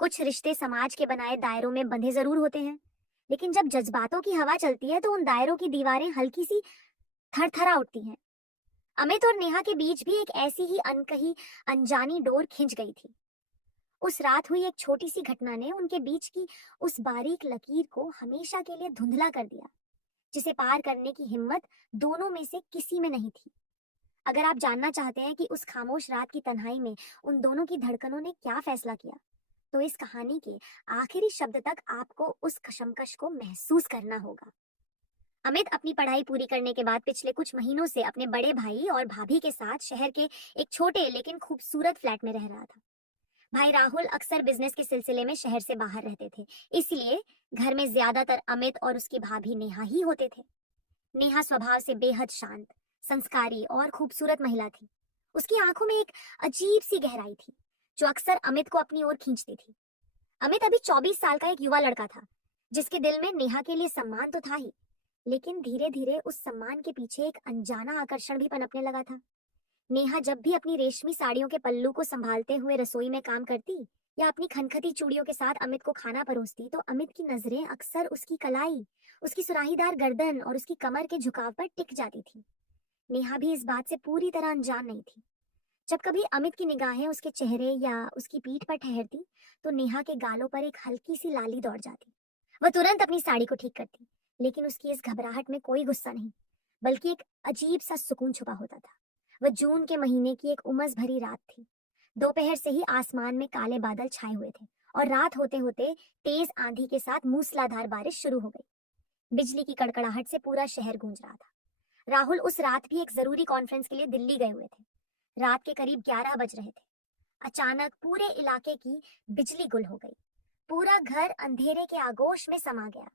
कुछ रिश्ते समाज के बनाए दायरों में बंधे जरूर होते हैं, लेकिन जब जज्बातों की हवा चलती है तो उन दायरों की दीवारें हल्की सी थरथरा उठती हैं। अमित और नेहा के बीच भी एक ऐसी ही अनकही अनजानी डोर खिंच गई थी। उस रात हुई एक छोटी सी घटना ने उनके बीच की उस बारीक लकीर को हमेशा के लिए धुंधला कर दिया, जिसे पार करने की हिम्मत दोनों में से किसी में नहीं थी। अगर आप जानना चाहते हैं कि उस खामोश रात की तन्हाई में उन दोनों की धड़कनों ने क्या फैसला किया, तो इस कहानी के आखिरी शब्द तक आपको उस कशमकश को महसूस करना होगा। अमित अपनी पढ़ाई पूरी करने के बाद पिछले कुछ महीनों से अपने बड़े भाई और भाभी के साथ शहर के एक छोटे लेकिन खूबसूरत फ्लैट में रह रहा था। भाई राहुल अक्सर बिजनेस के सिलसिले में शहर से बाहर रहते थे, इसलिए घर में ज्यादातर अमित और उसकी भाभी नेहा ही होते थे। नेहा स्वभाव से बेहद शांत, संस्कारी और खूबसूरत महिला थी। उसकी आंखों में एक अजीब सी गहराई थी, जो अक्सर अमित को अपनी ओर खींचती थी। अमित अभी 24 साल का एक युवा लड़का था, जिसके दिल में नेहा के लिए सम्मान तो था ही, लेकिन धीरे धीरे उस सम्मान के पीछे एक अनजाना आकर्षण भी पनपने लगा था। नेहा जब भी अपनी रेशमी साड़ियों के पल्लू को संभालते हुए रसोई में काम करती या अपनी खनखती चूड़ियों के साथ अमित को खाना परोसती, तो अमित की नजरें अक्सर उसकी कलाई, उसकी सुराहीदार गर्दन और उसकी कमर के झुकाव पर टिक जाती थी। नेहा भी इस बात से पूरी तरह अनजान नहीं थी। जब कभी अमित की निगाहें उसके चेहरे या उसकी पीठ पर ठहरती, तो नेहा के गालों पर एक हल्की सी लाली दौड़ जाती। वह तुरंत अपनी साड़ी को ठीक करती, लेकिन उसकी इस घबराहट में कोई गुस्सा नहीं, बल्कि एक अजीब सा सुकून छुपा होता था। वह जून के महीने की एक उमस भरी रात थी। दोपहर से ही आसमान में काले बादल छाए हुए थे और रात होते होते तेज आंधी के साथ मूसलाधार बारिश शुरू हो गई। बिजली की कड़कड़ाहट से पूरा शहर गूंज रहा था। राहुल उस रात भी एक जरूरी कॉन्फ्रेंस के लिए दिल्ली गए हुए थे। रात के करीब 11 बज रहे थे। अचानक पूरे इलाके की बिजली गुल हो गई। पूरा घर अंधेरे के आगोश में समा गया।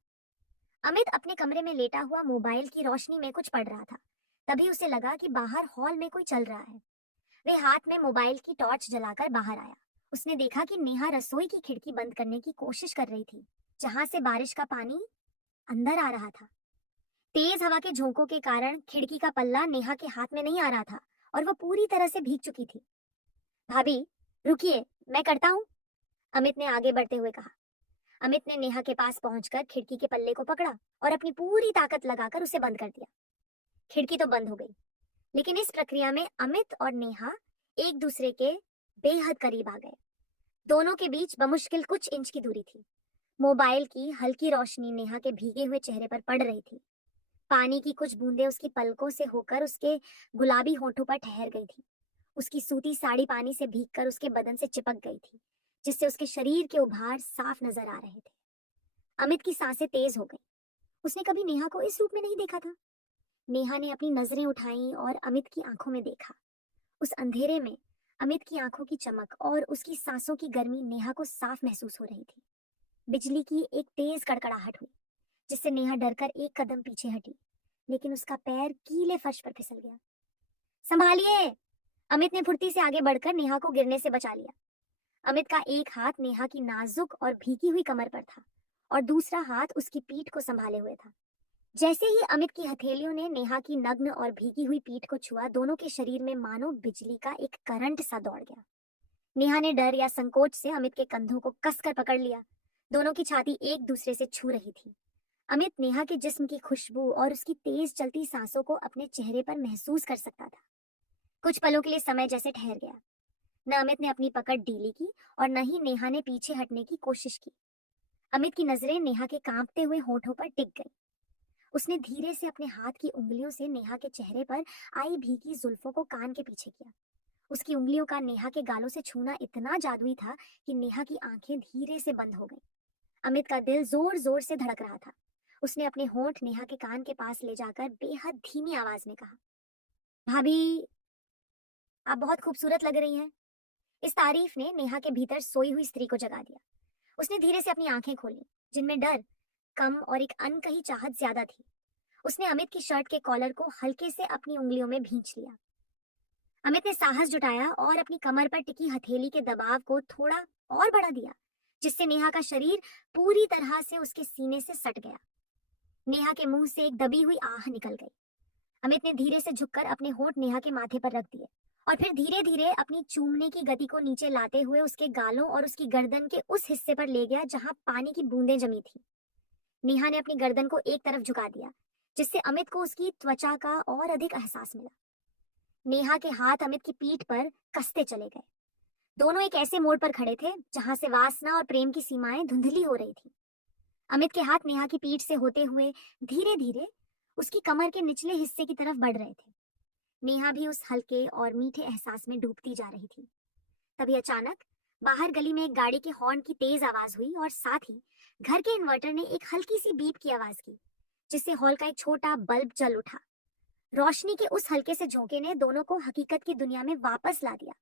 अमित अपने कमरे में लेटा हुआ मोबाइल की रोशनी में कुछ पढ़ रहा था। तभी उसे लगा कि बाहर हॉल में कोई चल रहा है। वे हाथ में मोबाइल की टॉर्च जलाकर बाहर आया। उसने देखा कि नेहा रसोई की खिड़की बंद करने की कोशिश कर रही थी, जहां से बारिश का पानी अंदर आ रहा था। तेज हवा के झोंकों के कारण खिड़की का पल्ला नेहा के हाथ में नहीं आ रहा था और वह पूरी तरह से भीग चुकी थी। भाभी, रुकिए, मैं करता हूँ, अमित ने आगे बढ़ते हुए कहा। अमित ने नेहा के पास पहुंचकर खिड़की के पल्ले को पकड़ा और अपनी पूरी ताकत लगाकर उसे बंद कर दिया। खिड़की तो बंद हो गई, लेकिन इस प्रक्रिया में अमित और नेहा एक दूसरे के बेहद करीब आ गए। दोनों के बीच बमुश्किल कुछ इंच की दूरी थी। मोबाइल की हल्की रोशनी नेहा के भीगे हुए चेहरे पर पड़ रही थी। पानी की कुछ बूंदें उसकी पलकों से होकर उसके गुलाबी होठों पर ठहर गई थी। उसकी सूती साड़ी पानी से भीगकर उसके बदन से चिपक गई थी, जिससे उसके शरीर के उभार साफ नजर आ रहे थे। अमित की सांसें तेज हो गई। उसने कभी नेहा को इस रूप में नहीं देखा था। नेहा ने अपनी नजरें उठाई और अमित की आंखों में देखा। उस अंधेरे में अमित की आंखों की चमक और उसकी सांसों की गर्मी नेहा को साफ महसूस हो रही थी। बिजली की एक तेज कड़कड़ाहट हुई, जिससे नेहा डरकर एक कदम पीछे हटी, लेकिन उसका पैर गीले फर्श पर फिसल गया। संभालिए! अमित ने फुर्ती से आगे बढ़कर नेहा को गिरने से बचा लिया। अमित का एक हाथ नेहा की नाजुक और भीगी हुई कमर पर था और दूसरा हाथ उसकी पीठ को संभाले हुए था। जैसे ही अमित की हथेलियों ने नेहा की नग्न और भीगी हुई पीठ को छुआ, दोनों के शरीर में मानो बिजली का एक करंट सा दौड़ गया। नेहा ने डर या संकोच से अमित के कंधों को कसकर पकड़ लिया। दोनों की छाती एक दूसरे से छू रही थी। अमित नेहा के जिस्म की खुशबू और उसकी तेज चलती सांसों को अपने चेहरे पर महसूस कर सकता था। कुछ पलों के लिए समय जैसे ठहर गया। न अमित ने अपनी पकड़ ढीली की और न ही नेहा ने पीछे हटने की कोशिश की। अमित की नजरें नेहा के कांपते हुए होठों पर टिक गई। उसने धीरे से अपने हाथ की उंगलियों से नेहा के चेहरे पर आई भीगी जुल्फों को कान के पीछे किया। उसकी उंगलियों का नेहा के गालों से छूना इतना जादुई था कि नेहा की आंखें धीरे से बंद हो गईं। अमित का दिल जोर जोर से धड़क रहा था। उसने अपने होंठ नेहा के कान के पास ले जाकर बेहद धीमी आवाज में कहा, भाभी, आप बहुत खूबसूरत लग रही हैं। इस तारीफ ने नेहा के भीतर सोई हुई स्त्री को जगा दिया। उसने धीरे से अपनी आंखें खोली, जिनमें डर कम और एक अनकही चाहत ज्यादा थी। उसने अमित की शर्ट के कॉलर को हल्के से अपनी उंगलियों में भींच लिया। अमित ने साहस जुटाया और अपनी कमर पर टिकी हथेली के दबाव को थोड़ा और बढ़ा दिया, जिससे नेहा का शरीर पूरी तरह से उसके सीने से सट गया। नेहा के मुंह से एक दबी हुई आह निकल गई। अमित ने धीरे से झुककर अपने होंठ नेहा के माथे पर रख दिए और फिर धीरे धीरे अपनी चूमने की गति को नीचे लाते हुए उसके गालों और उसकी गर्दन के उस हिस्से पर ले गया जहां पानी की बूंदें जमी थी। नेहा ने अपनी गर्दन को एक तरफ झुका दिया, जिससे अमित को उसकी त्वचा का और अधिक एहसास मिला। नेहा के हाथ अमित की पीठ पर कसते चले गए। दोनों एक ऐसे मोड़ पर खड़े थे जहां से वासना और प्रेम की सीमाएं धुंधली हो रही थी। अमित के हाथ नेहा की पीठ से होते हुए धीरे धीरे उसकी कमर के निचले हिस्से की तरफ बढ़ रहे थे। नेहा भी उस हल्के और मीठे एहसास में डूबती जा रही थी। तभी अचानक बाहर गली में एक गाड़ी के हॉर्न की तेज आवाज हुई और साथ ही घर के इन्वर्टर ने एक हल्की सी बीप की आवाज की, जिससे हॉल का एक छोटा बल्ब जल उठा। रोशनी के उस हल्के से झोंके ने दोनों को हकीकत की दुनिया में वापस ला दिया।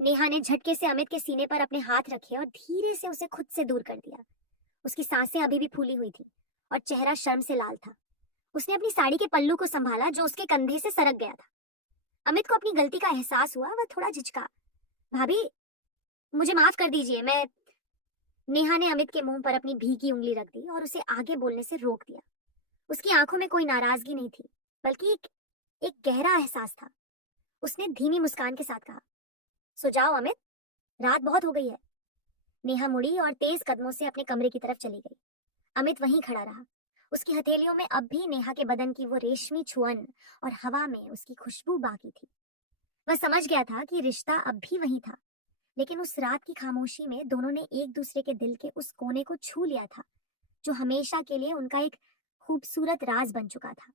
नेहा ने झटके से अमित के सीने पर अपने हाथ रखे और धीरे से उसे खुद से दूर कर दिया। उसकी सांसें अभी भी फूली हुई थी और चेहरा शर्म से लाल था। उसने अपनी साड़ी के पल्लू को संभाला जो उसके कंधे से सरक गया था। अमित को अपनी गलती का एहसास हुआ। वह थोड़ा झिझका। भाभी, मुझे माफ कर दीजिए, मैं। नेहा ने अमित के मुंह पर अपनी भीगी उंगली रख दी और उसे आगे बोलने से रोक दिया। उसकी आंखों में कोई नाराजगी नहीं थी, बल्कि एक गहरा एहसास था। उसने धीमी मुस्कान के साथ कहा, सो जाओ अमित, रात बहुत हो गई है। नेहा मुड़ी और तेज कदमों से अपने कमरे की तरफ चली गई। अमित वहीं खड़ा रहा। उसकी हथेलियों में अब भी नेहा के बदन की वो रेशमी छुअन और हवा में उसकी खुशबू बाकी थी। वह समझ गया था कि रिश्ता अब भी वहीं था, लेकिन उस रात की खामोशी में दोनों ने एक दूसरे के दिल के उस कोने को छू लिया था जो हमेशा के लिए उनका एक खूबसूरत राज बन चुका था।